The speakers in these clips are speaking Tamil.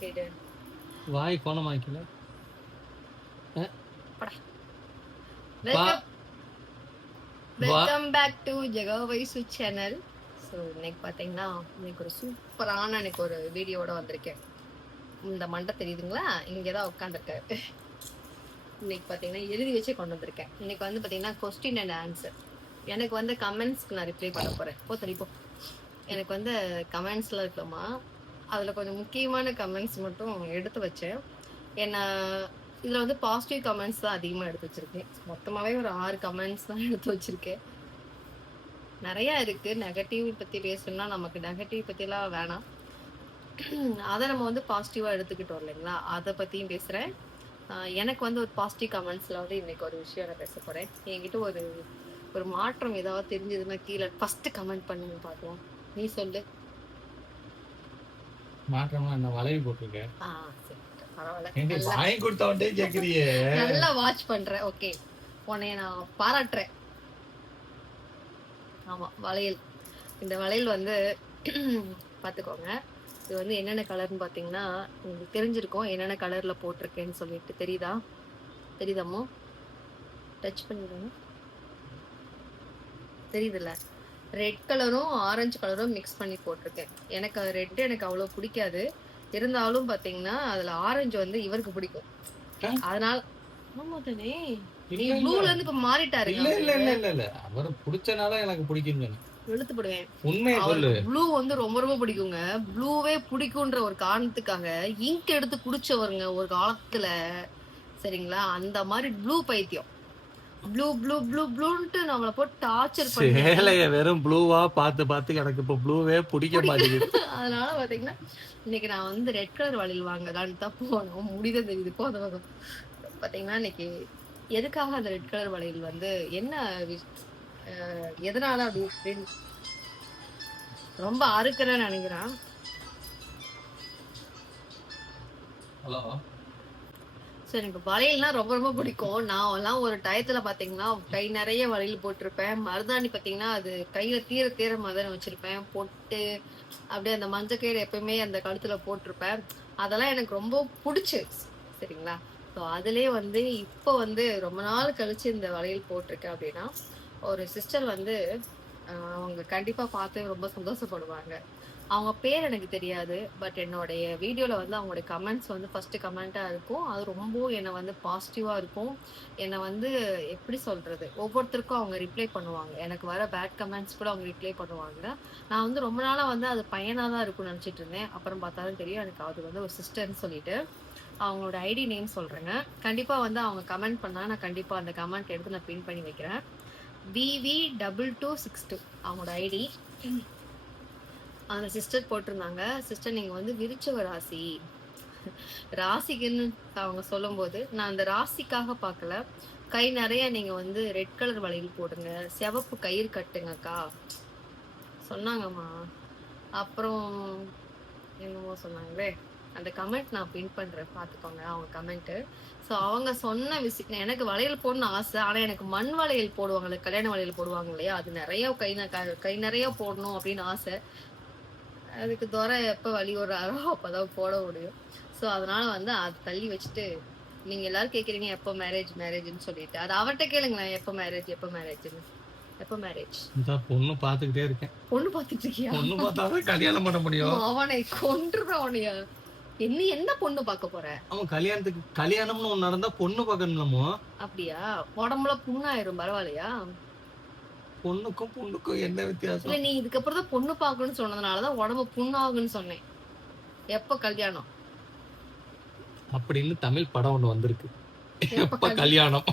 கேடு வாய் கோணமாக்கல. Welcome back to Jega Vaisu channel. So இன்னைக்கு பார்த்தீங்கன்னா இன்னைக்கு ஒரு சூப்பரான எனக்கு ஒரு வீடியோட வந்திருக்கேன். இந்த மண்டை தெரியுதுங்களா, இங்கே தான் உட்காந்துருக்காரு. இன்னைக்கு பார்த்தீங்கன்னா எழுதி வச்சே கொண்டு வந்திருக்கேன். இன்னைக்கு வந்து பார்த்தீங்கன்னா கொஸ்டின் அண்ட் ஆன்சர். எனக்கு வந்து கமெண்ட்ஸ்க்கு நான் ரிப்ளை பண்ண போகிறேன். தெரிப்போம். எனக்கு வந்து கமெண்ட்ஸில் இருக்கலாமா, அதில் கொஞ்சம் முக்கியமான கமெண்ட்ஸ் மட்டும் எடுத்து வச்சேன். என்ன இதில் வந்து பாசிட்டிவ் கமெண்ட்ஸ் தான் அதிகமாக எடுத்து வச்சுருக்கேன். மொத்தமாகவே ஒரு 6 கமெண்ட்ஸ் தான் எடுத்து வச்சுருக்கேன். நிறையா இருக்குது. நெகட்டிவ் பற்றி பேசணும்னா நமக்கு நெகட்டிவ் பற்றிலாம் வேணாம். அதை நம்ம வந்து பாசிட்டிவாக எடுத்துக்கிட்டோம் இல்லைங்களா, அதை பற்றியும் பேசுகிறேன். எனக்கு வந்து ஒரு பாசிட்டிவ் கமெண்ட்ஸில் வந்து இன்றைக்கி ஒரு விஷயம் நான் பேச போகிறேன். என்கிட்ட ஒரு ஒரு மாற்றம் ஏதாவது தெரிஞ்சதுன்னா கீழே ஃபஸ்ட்டு கமெண்ட் பண்ணுங்க பார்க்கலாம். நீ சொல்லு. மாற்றமா என்ன வளைவு போட்டிருக்கேன். சரி பரவாயில்ல, வாங்கி கொடுத்தவன்ட்டே கேக்குறியே. நல்லா வாட்ச் பண்றேன். ஓகே, உன்னைய நான் பாராட்டுறேன். ஆமா, வளையல். இந்த வளையல் வந்து பாத்துக்கோங்க. இது வந்து என்னென்ன கலர்னு பாத்தீங்கன்னா உங்களுக்கு தெரிஞ்சிருக்கும். என்னென்ன கலர்ல போட்டிருக்கேன்னு சொல்லிட்டு தெரியுதாமோ? டச் பண்ணிடுங்க. தெரியுதுல்ல, ரெட் கலரும் ஆரஞ்சு கலரும் மிக்ஸ் பண்ணி போட்டிருக்கேன். எனக்கு ரெட் எனக்கு அவ்வளோ பிடிக்காது. இருந்தாலும் பாத்தீங்கன்னா அதுல ஆரஞ்சு வந்து இவருக்கு பிடிக்கும். அதனால ஆமா தானே, நீ ப்ளூல இருந்து இப்ப மாறிட்டாரு. இல்ல இல்ல இல்ல இல்ல இல்ல, அவரை பிடிச்சனால எனக்கு பிடிக்குங்க. இழுத்து போடுவேன். உண்மையை சொல்லு. ப்ளூ வந்து ரொம்ப ரொம்ப பிடிக்குங்க. ப்ளூவே பிடிக்கும்ன்ற ஒரு காரணத்துக்காக இங்க் எடுத்து குடிச்சவருங்க ஒரு காலத்துல. சரிங்களா, அந்த மாதிரி ப்ளூ பைத்தியம். ப்ளூ ப்ளூ ப்ளூ ப்ளூன்ட்டு நம்மள போட்டு டார்ச்சர் பண்ணி சேலைய வெறும் ப்ளூவா பார்த்து எனக்கு இப்ப ப்ளூவே பிடிக்க மாட்டேங்குது. அதனால பாத்தீங்கன்னா இன்னைக்கு நான் வந்து ரெட் கலர் வளையல் வாங்கலான்னு தான் போனோம். முடிதான் தெரியுது போதும். பாத்தீங்கன்னா இன்னைக்கு எதுக்காக அந்த ரெட் கலர் வளையல் வந்து என்ன எதனால அப்படின்னு ரொம்ப அறுக்கிறேன்னு நினைக்கிறேன். ஹலோ. ஸோ எனக்கு வளையல்னா ரொம்ப ரொம்ப பிடிக்கும். நான் எல்லாம் ஒரு டயத்துல பாத்தீங்கன்னா கை நிறைய வளையல் போட்டிருப்பேன். மருதாணி பாத்தீங்கன்னா அது கையில தீர மருதாணி வச்சிருப்பேன். பொட்டு அப்படியே அந்த மஞ்சக்கயிறு எப்பயுமே அந்த கழுத்துல போட்டிருப்பேன். அதெல்லாம் எனக்கு ரொம்ப பிடிச்சி. சரிங்களா, ஸோ அதுலேயே வந்து இப்போ வந்து ரொம்ப நாள் கழிச்சு இந்த வளையல் போட்டிருக்கேன். அப்படின்னா ஒரு சிஸ்டர் வந்து அவங்க கண்டிப்பா பார்த்து ரொம்ப சந்தோஷப்படுவாங்க. அவங்க பேர் எனக்கு தெரியாது, பட் என்னுடைய வீடியோவில் வந்து அவங்களுடைய கமெண்ட்ஸ் வந்து ஃபஸ்ட்டு கமெண்ட்டாக இருக்கும். அது ரொம்ப என்னை வந்து பாசிட்டிவாக இருக்கும். என்னை வந்து எப்படி சொல்கிறது, ஒவ்வொருத்தருக்கும் அவங்க ரிப்ளை பண்ணுவாங்க. எனக்கு வர பேட் கமெண்ட்ஸ் கூட அவங்க ரிப்ளை பண்ணுவாங்க. நான் வந்து ரொம்ப நாளாக வந்து அது பையனாக தான் இருக்கும்னு நினச்சிட்டு இருந்தேன். அப்புறம் பார்த்தாலும் தெரியும் எனக்கு அது வந்து ஒரு சிஸ்டர்னு சொல்லிட்டு. அவங்களோட ஐடி நேம் சொல்கிறேங்க. கண்டிப்பாக வந்து அவங்க கமெண்ட் பண்ணால் நான் கண்டிப்பாக அந்த கமெண்ட் எடுத்து நான் பின் பண்ணி வைக்கிறேன். VV2262 அவங்களோட ஐடி. அந்த சிஸ்டர் போட்டிருந்தாங்க, சிஸ்டர் நீங்கள் வந்து விருச்சிக ராசி ராசிக்குன்னு அவங்க சொல்லும்போது நான் அந்த ராசிக்காக பார்க்கல. கை நிறைய நீங்கள் வந்து ரெட் கலர் வளையல் போடுங்க, சிவப்பு கயிறு கட்டுங்கக்கா சொன்னாங்கம்மா. அப்புறம் என்னமோ சொன்னாங்களே, அந்த கமெண்ட் நான் பின் பண்ணுறேன், பார்த்துக்கோங்க அவங்க கமெண்ட்டு. ஸோ அவங்க சொன்ன விஷயம், எனக்கு வளையல் போடணும்னு ஆசை. ஆனால் எனக்கு மண் வளையல் போடுவாங்கல்ல, கல்யாண வளையல் போடுவாங்க இல்லையா, அது நிறைய கை நிறைய போடணும் அப்படின்னு ஆசை. அதுக்கு துறை எப்போ வழி விடுறாரோ அப்போதான் போட முடியும். ஸோ அதனால வந்து அது தள்ளி வச்சுட்டு, நீங்கள் எல்லாரும் கேட்குறீங்க எப்போ மேரேஜ்னு சொல்லிட்டு, அது அவர்கிட்ட கேளுங்களேன். எப்போ மேரேஜ்? பொண்ணு பார்த்துக்கிட்டே இருக்கேன். பொண்ணு பார்த்துட்டு இருக்கியா? பொண்ணு பார்த்தாதான் கல்யாணம் பண்ண முடியும். அவனை கொன்றுறான் அவனையா. என்ன பொண்ணு பார்க்க போற? அவன் கல்யாணம்னு ஒண்ணு நடந்தா பொண்ணு பார்க்கணுமோ? அப்படியா? உடம்புல புண்ணாயிரும், பரவாயில்லையா? பொண்ணுக்கும் என்ன வித்தியாசம்? இல்ல, நீ இதுக்கப்புறம் தான் பொண்ணு பார்க்கணும்னு சொன்னதுனாலதான் உடம்பு புண்ணாகுன்னு சொன்னேன். எப்ப கல்யாணம் அப்படின்னு தமிழ் படம் ஒண்ணு வந்திருக்கு. எப்ப கல்யாணம்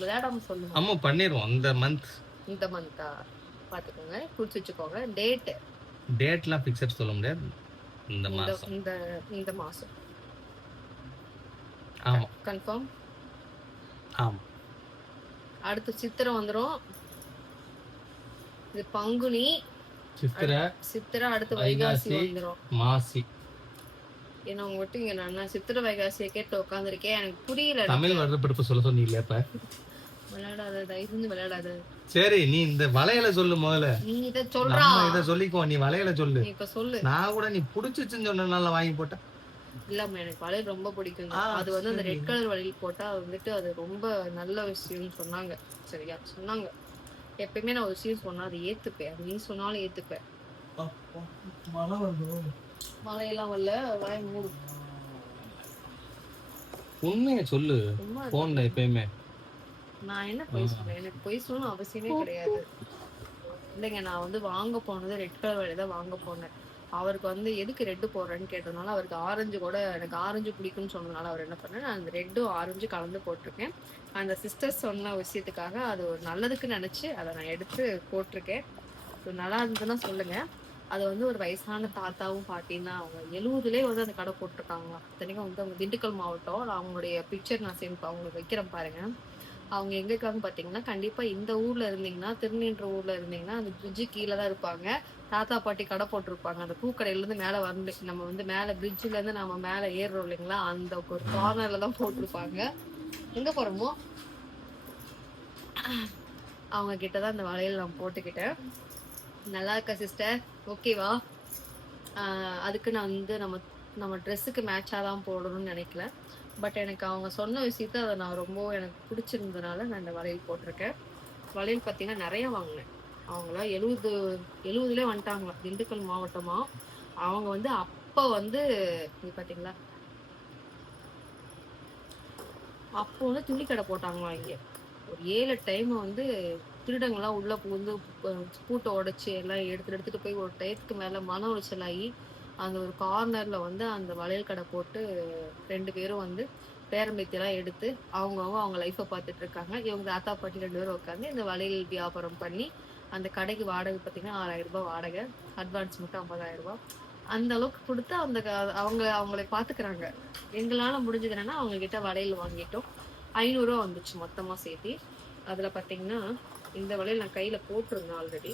விளையாடாம சொல்லுங்க. ஆமா, பண்ணிடுவோம். இந்த மந்தா பாத்துக்கோங்க, குறிச்சு வச்சுக்கோங்க. டேட்லாம் ஃபிக்ஸட் சொல்ல முடியாது. இந்த மாசம். ஆமா, கன்ஃபார்ம். ஆமா. அடுத்து சித்திரை வந்துரும். இது பங்குனி, சித்திரை அடுத்து வைகாசி வந்துரும். மாசி. ஏன்னா உங்ககிட்ட இங்க நான் சித்திரை வைகாசியை கேட்டு உட்காந்துருக்கேன். எனக்கு புரியல. தமிழ் வருடப்பிறப்பு சொல்ல சொன்னீங்களே. இப்ப விளையாடாத, தயவு செஞ்சு விளையாடாத. சரி நீ இந்த வளையல சொல்லு முதல்ல. நீ இத சொல்றா. நம்ம இத சொல்லிக்குவோம். நீ வளையல சொல்லு. நீ இப்ப சொல்லு. நான் கூட நீ புடிச்சிச்சுன்னு சொன்னனால வாங்கி போட்டேன். இல்லம்மா எனக்கு வளையல் ரொம்ப பிடிக்குங்க. ஆ, அது வந்து அந்த சரி. ரெட் கலர் வளையல் போட்டா வந்துட்டு அது ரொம்ப நல்ல விஷயம்னு சொன்னாங்க. சரியா? சொன்னாங்க. எப்பயுமே நான் ஒரு விஷயம் சொன்னா அதை ஏத்துப்பேன். அது நீ சொன்னாலும் ஏத்துப்பேன். அப்பா, மழை வருது. மழையெல்லாம் வரல. வாய் மூடு. உண்மைய சொல்லு. சும்மா போன்ல எப்பயுமே. நான் என்ன பொய் சொல்றேன்? எனக்கு பொய் சொல்லணும் அவசியமே கிடையாது. இல்லைங்க நான் வந்து வாங்க போனது ரெட் கலர் வளையல் தான் வாங்க போனேன். அவருக்கு வந்து எதுக்கு ரெட்டு போடுறேன்னு கேட்டதுனால அவருக்கு ஆரஞ்சு கூட எனக்கு ஆரஞ்சு பிடிக்கும்னு சொன்னதுனால அவர் என்ன பண்ணேன், நான் அந்த ரெட்டும் ஆரஞ்சும் கலந்து போட்டிருக்கேன். அந்த சிஸ்டர்ஸ் சொன்ன விஷயத்துக்காக அது ஒரு நல்லதுக்கு நினச்சி அதை நான் எடுத்து போட்டிருக்கேன். ஸோ நல்லா இருந்ததுன்னா சொல்லுங்க. அது வந்து ஒரு வயசான தாத்தாவும் பாட்டியும் தான். அவங்க 70லே வந்து அந்த கடை போட்டிருக்காங்களாம். இத்தனைக்கும் வந்து அவங்க திண்டுக்கல் மாவட்டம். அவங்களுடைய பிக்சர் நான் சேர்ந்து அவங்களுக்கு வைக்கிறேன் பாருங்க. அவங்க எங்க இருக்காங்க பாத்தீங்கன்னா, கண்டிப்பா இந்த ஊர்ல இருந்தீங்கன்னா, திருநின்ற ஊர்ல இருந்தீங்கன்னா, அந்த பிரிட்ஜு கீழே தான் இருப்பாங்க. தாத்தா பாட்டி கடை போட்டிருப்பாங்க. அந்த பூக்கடையில இருந்து மேல வந்து நம்ம வந்து மேல பிரிட்ஜ்ல இருந்து நம்ம மேல ஏறுறோம் இல்லைங்களா, அந்த ஒரு கார்னர்ல தான் போட்டிருப்பாங்க. எங்க போறோமோ அவங்க கிட்டதான் அந்த வளையல் நான் போட்டுக்கிட்டேன். நல்லா இருக்கா சிஸ்டர்? ஓகேவா? அதுக்கு நான் வந்து நம்ம ட்ரெஸ்ஸுக்கு மேட்சாக தான் போடணும்னு நினைக்கல. பட் எனக்கு அவங்க சொன்ன விஷயத்த அதை நான் ரொம்ப எனக்கு பிடிச்சிருந்ததுனால நான் இந்த வளையல் போட்டிருக்கேன். வளையல் பார்த்தீங்கன்னா நிறைய வாங்கினேன். அவங்களாம் 70லே வந்துட்டாங்களாம். திண்டுக்கல் மாவட்டமா. அவங்க வந்து அப்போ வந்து இது பார்த்தீங்களா, அப்போ வந்து துணி கடை போட்டாங்களாம் இங்கே. ஒரு 7 டைம் வந்து திருடங்கள்லாம் உள்ள புகுந்து பூட்டை உடைச்சி எல்லாம் எடுத்துட்டு போய் ஒரு டயத்துக்கு மேலே மன உளைச்சலாகி அந்த ஒரு கார்னர்ல வந்து அந்த வளையல் கடை போட்டு 2 பேரும் வந்து பேரம்பேத்தியெல்லாம் எடுத்து அவங்க லைஃப்பை பார்த்துட்டு இருக்காங்க. இவங்க தாத்தா பாட்டி 2 பேரும் உட்காந்து இந்த வளையல் வியாபாரம் பண்ணி அந்த கடைக்கு வாடகை பார்த்தீங்கன்னா 6000 ரூபாய் வாடகை, அட்வான்ஸ் மட்டும் 50,000 ரூபாய் அந்த அளவுக்கு கொடுத்து அவங்களை பார்த்துக்கிறாங்க. எங்களால் முடிஞ்சது என்னன்னா அவங்க கிட்ட வளையல் வாங்கிட்டோம். 500 ரூபா வந்துச்சு மொத்தமாக சேர்த்து. அதில் பார்த்தீங்கன்னா இந்த வளையல் நான் கையில் போட்டிருந்தேன் ஆல்ரெடி.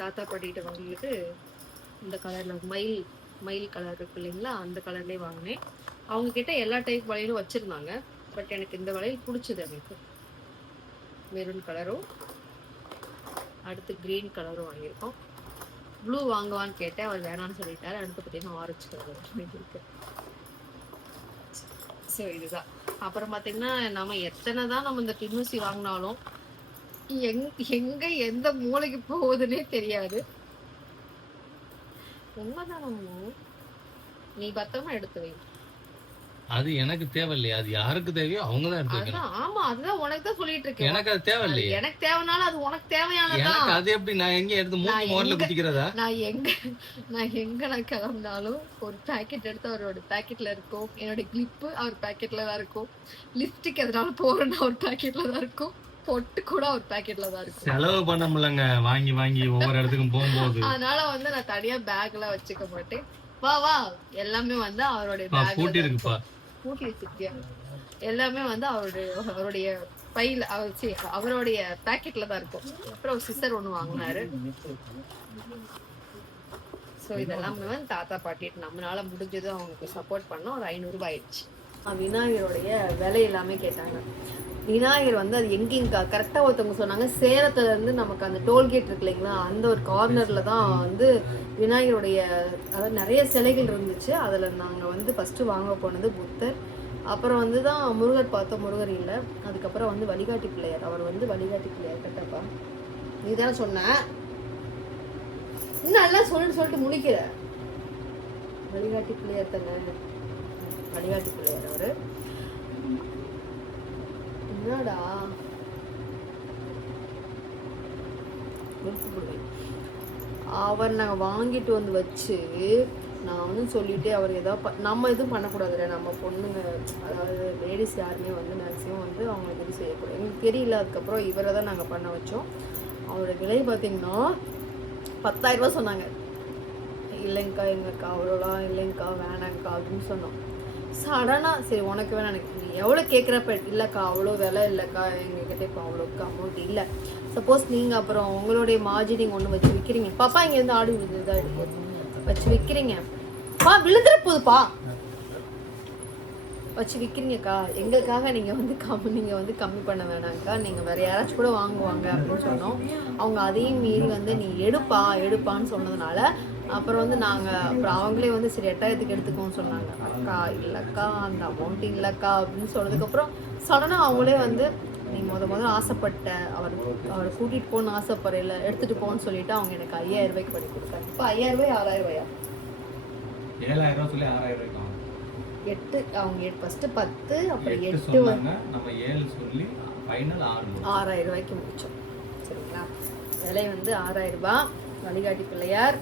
தாத்தா பாட்டிகிட்ட வாங்கிட்டு இந்த கலரில் மயில் கலர் இருக்கு இல்லைங்களா, அந்த கலர்லேயே வாங்கினேன். அவங்க கிட்ட எல்லா டைப் வளையலும் வச்சுருந்தாங்க. பட் எனக்கு இந்த வளையல் பிடிச்சது. எனக்கு மெரூன் கலரும் அடுத்து க்ரீன் கலரும் வாங்கியிருக்கோம். ப்ளூ வாங்குவான்னு கேட்டேன், அவர் வேணான்னு சொல்லிட்டாரு. அடுத்து பார்த்தீங்கன்னா ஆரஞ்சு கலர் இருக்கு. ஸோ இதுதான். அப்புறம் பார்த்தீங்கன்னா நம்ம எத்தனை தான் நம்ம இந்த கிளிநூசி வாங்கினாலும் எங்க எந்த மூளைக்கு போகுதுன்னே தெரியாது. உண்மைதான். நீ பத்திரமா எடுத்து வை. அது எனக்கு தேவையில்லையா? அது யாருக்கு தேவையோ அவங்க தான் எடுத்து வைக்கணும். ஆமா அதுதான் உனக்கு தான் சொல்லிட்டு இருக்கேன். எனக்கு அது தேவையில்லையே. எனக்கு தேவைனாலும் அது உனக்கு தேவையானதான். எனக்கு அது எப்படி நான் எங்க எடுத்து மூஞ்சி மோர்ல குத்திக்கிறதா? நான் எங்க கிளம்பினாலும் ஒரு பாக்கெட் எடுத்து அவரோட பாக்கெட்ல இருக்கும். என்னோட கிளிப்பு அவர் பாக்கெட்ல தான் இருக்கும். லிப்ஸ்டிக் எதனால போறேன்னா ஒரு பாக்கெட்ல தான் இருக்கும். பொட்டு கூட ஒரு பாக்கெட்ல தான் இருக்கும். செலவு பண்ண முடியலங்க வாங்கி ஒவ்வொரு இடத்துக்கும் போகும்போது. அதனால வந்து நான் தனியா பேக்ல வச்சுக்க மாட்டேன். வா எல்லாமே வந்து அவருடைய பேக் பூட்டி இருக்குப்பா. பூட்டி வச்சிருக்கியா? எல்லாமே வந்து அவருடைய பையில அவருடைய பாக்கெட்ல தான் இருக்கும். அப்புறம் ஒரு சிஸ்டர் ஒண்ணு வாங்கினாரு. ஸோ இதெல்லாமே வந்து தாத்தா பாட்டிட்டு நம்மளால முடிஞ்சது அவங்களுக்கு சப்போர்ட் பண்ணோம். ஒரு 500 ரூபாய் ஆயிடுச்சு. விநாயகருடைய விலை எல்லாமே கேட்டாங்க. விநாயகர் வந்து அது எங்கேங்கக்கா கரெக்டாக ஒருத்தவங்க சொன்னாங்க, சேலத்துல இருந்து நமக்கு அந்த டோல்கேட் இருக்கு இல்லைங்களா, அந்த ஒரு கார்னர்ல தான் வந்து விநாயகருடைய அதாவது நிறைய சிலைகள் இருந்துச்சு. அதில் நாங்கள் வந்து ஃபஸ்ட்டு வாங்க போனது புத்தர். அப்புறம் வந்து தான் முருகர் பார்த்தோம். முருகர் இல்லை. அதுக்கப்புறம் வந்து வழிகாட்டி பிள்ளையார். அவர் வந்து வழிகாட்டி பிள்ளையார் கரெக்டாப்பா? நீ தானே சொன்ன. நல்லா சொல்லிட்டு முடிக்கிற. வழிகாட்டி பிள்ளையார் தானே? வழிகாட்டி பிள்ளையார் அவரு. என்னடா அவர் நாங்கள் வாங்கிட்டு வந்து வச்சு நான் வந்து சொல்லிட்டு அவர் ஏதாவது நம்ம எதுவும் பண்ணக்கூடாதுல்ல. நம்ம பொண்ணுங்க அதாவது லேடிஸ் யாருமே வந்து மேக்ஸிமம் வந்து அவங்க எதுவும் செய்யக்கூடாது. எங்களுக்கு தெரியல. அதுக்கப்புறம் இவரை தான் நாங்கள் பண்ண வச்சோம். அவரோட விலை பார்த்தீங்கன்னா 10,000 ரூபா சொன்னாங்க. இல்லைங்கக்கா எங்கக்கா அவ்வளோலாம் இல்லைங்கக்கா வேணாங்க்கா அப்படின்னு சொன்னோம். சடனாக சரி உனக்கு வேணா எனக்கு நீ எவ்வளோ கேட்குறப்ப இல்லைக்கா அவ்வளோ விலை இல்லைக்கா எங்ககிட்ட இப்போ அவ்வளோக்கு அமௌண்ட் இல்லை. சப்போஸ் நீங்கள் அப்புறம் உங்களுடைய மார்ஜினிங் ஒன்று வச்சு விற்கிறீங்க. பாப்பா இங்கேருந்து ஆடு விழுதுதான் எடுத்து வச்சு விற்கிறீங்க. பா விழுந்துற போதுப்பா. வச்சு விற்கிறீங்கக்கா, எங்களுக்காக நீங்கள் வந்து கம்மி பண்ண வேணாங்க்கா, நீங்கள் வேறு யாராச்சும் கூட வாங்குவாங்க அப்படின்னு சொன்னோம். அவங்க அதையும் மீறி வந்து நீ எடுப்பான்னு சொன்னதுனால அப்புறம் வந்து அப்புறம் அவங்களே வந்து சரி 8000க்கு எடுத்துக்கோன்னு சொன்னாங்க. அக்கா இல்லைக்கா, அந்த அமௌண்ட் இல்லைக்கா அப்படின்னு சொன்னதுக்கப்புறம் சடனாக அவங்களே வந்து நீ முதல்ல ஆசைப்பட்ட அவரை கூட்டிகிட்டு போகணுன்னு ஆசைப்படையில எடுத்துகிட்டு போன்னு சொல்லிட்டு அவங்க எனக்கு 5000 ரூபாய்க்கு பண்ணி கொடுத்தாங்க. இப்போ 5000 ரூபாய் 6000 ரூபாயா? 7000 சொல்லி 6000 ரூபாய்க்கு 8 அவங்க ஃபஸ்ட்டு 10 அப்புறம் 8 சொன்னாங்க. நம்ம 7 சொல்லி ஃபைனல் 6000 ரூபாய்க்கு முடிச்சோம். சரிங்களா? விலை வந்து 6000 ரூபாய். வழிகாட்டி பிள்ளையார்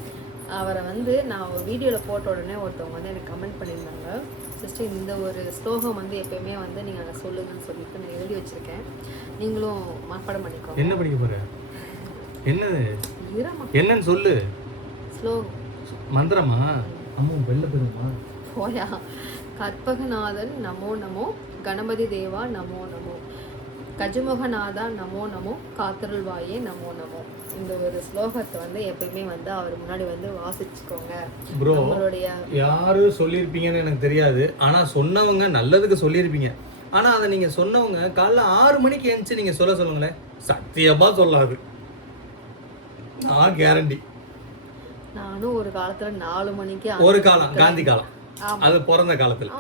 அவரை வந்து நான் ஒரு வீடியோவில் போட்ட உடனே ஒருத்தவங்க வந்து எனக்கு கமெண்ட் பண்ணியிருந்தாங்க, சிஸ்டர் இந்த ஒரு ஸ்லோகம் வந்து எப்பயுமே வந்து நீங்கள் அதை சொல்லுங்கன்னு சொல்லிட்டு நான் எழுதி வச்சுருக்கேன், நீங்களும் மனப்பாடம் பண்ணிக்கோங்க. என்ன படிக்க போற? என்னது? என்னன்னு சொல்லு. ஸ்லோகம் மந்திரமா? அம்மா வெள்ள பெருமா போயா. கற்பகநாதன் நமோ நமோ, கணபதி தேவா நமோ நமோ, கஜமுகநாதா நமோ நமோ, காத்தருள்வாயே நமோ நமோ. இந்த ஒரு ஸ்லோகத்தை வந்து எப்பயுமே வந்து அவர் முன்னாடி வந்து வாசிச்சுக்கோங்க. ப்ரோ, நம்மளுடைய யாரு சொல்லியிருப்பீங்கன்னு எனக்கு தெரியாது, ஆனா சொன்னவங்க நல்லதுக்கு சொல்லியிருப்பீங்க. ஆனா அதை நீங்க சொன்னவங்க காலைல 6 மணிக்கு எழுந்துச்சு நீங்க சொல்லுங்களேன், சத்தியமா சொல்லாது, நான் கேரண்டி. நானும் ஒரு காலத்துல 4 மணிக்கு ஒரு காலம் காந்தி காலம், அது பிறந்த காலத்துல.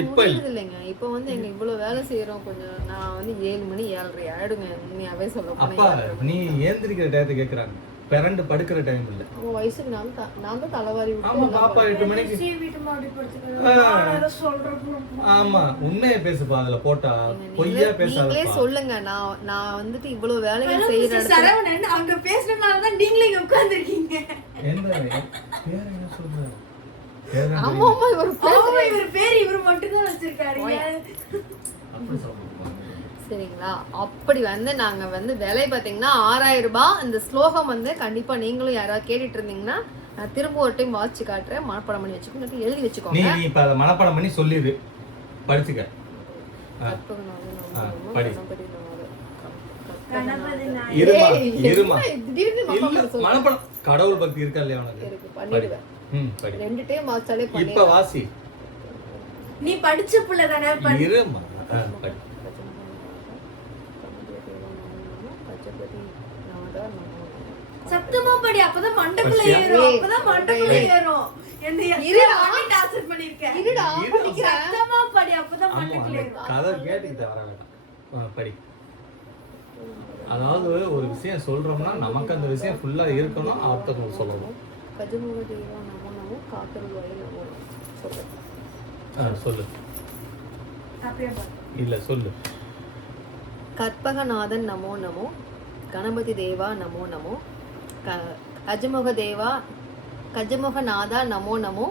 இப்ப இல்லைங்க. இப்ப வந்து எங்க இவ்வளவு வேலை செய்யறோம், கொஞ்சம் நான் வந்து 7 மணி 7:30 ஆயிடுங்க உண்மையாவே சொல்ல அப்பா நீ ஏந்திரிக்கிற டயத்தை கேக்குறாங்க, பிறண்டு படுக்கிற டைம் இல்ல. அவன் வயசுக்கு நான் தான் தலைவாரி ஆமா பாப்பா 8 மணிக்கு. ஆமா உண்மையை பேசுப்பா, அதுல போட்டா பொய்யா பேசாத. நீங்களே சொல்லுங்க, நான் வந்துட்டு இவ்வளவு வேலைகள் செய்யறேன். சரவணன் அவங்க பேசுறதுனால தான் நீங்களே இங்க உட்கார்ந்திருக்கீங்க. எந்த பேர் என்ன சொல்ற? ஆமா இவர் பேர் இவர் மட்டும் தான் வச்சிருக்காரு. சரிங்களா? அப்படி வந்து நாங்க வந்து விலை பாத்தீங்கன்னா 6000 ரூபாய். இந்த ஸ்லோகம் வந்து கண்டிப்பா நீங்களும் யாராவது கேட்டுட்டு இருந்தீங்கன்னா நான் திரும்ப ஒரு டைம் வாசிச்சு காட்டுறேன், மனப்பாடம் பண்ணி வச்சுக்கோங்க, எழுதி வச்சுக்கோங்க. நீ இப்ப அதை மனப்பாடம் பண்ணி சொல்லிடு, படிச்சுக்க. படி. இருமா மனப்பாடம். கடவுள் பக்தி இருக்கா இல்லையா உனக்கு? பண்ணிடுவேன். படி. 2 டைம் வாசிச்சாலே இப்ப வாசி. நீ படிச்ச புள்ள தானே? இருமா படி. சத்தமா படி, அப்பதான் மண்டக்குள்ள ஏறும். அப்பதான் மண்டக்குள்ள ஏறும். டார்ச்சர் பண்ணிருக்கேன். சத்தமா படி, அப்பதான் மண்டக்குள்ள ஏறும். கதை கேட்டுக்கிட்டு வர வேண்டாம், படி. அதாவது ஒரு விஷயம் சொல்றோம்னா நமக்கு அந்த விஷயம் ஃபுல்லா இருக்கணும், அர்த்தம் சொல்லணும். கஜமுக தேவா நமோ நமோ, காத்தருள்வாயே நமோ நமோ. சொல்லு. இல்ல சொல்லு. கற்பகநாதன் நமோ நமோ, கணபதி தேவா நமோ நமோ, கஜமுகநாதா நமோ நமோ,